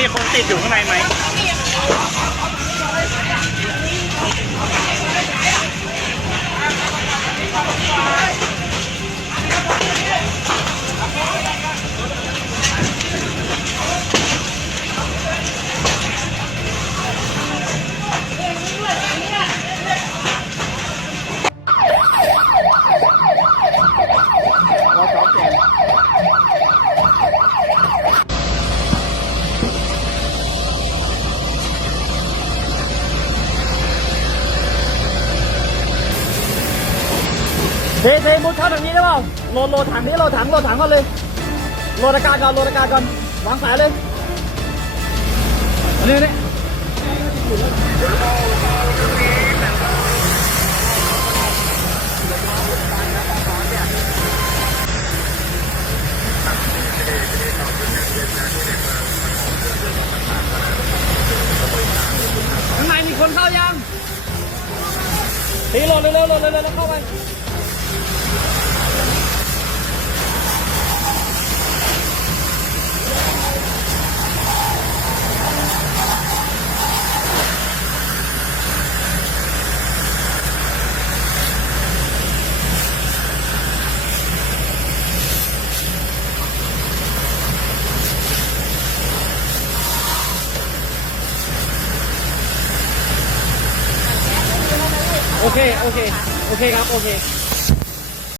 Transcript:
มีคนติดอยู่ข้างในไหม เทเทมุดเข้าทางนี้ได้เปล่าโหลดโหลดถังนี้โหลดถังโหลดถังก่อนเลยโหลดอากาศก่อนโหลดอากาศก่อนวางสายเลยนี่นี่ข้างในมีคนเข้ายังตีโหลดเร็วๆโหลดเร็วๆแล้วเข้าไป โอเค โอเค โอเคครับ โอเค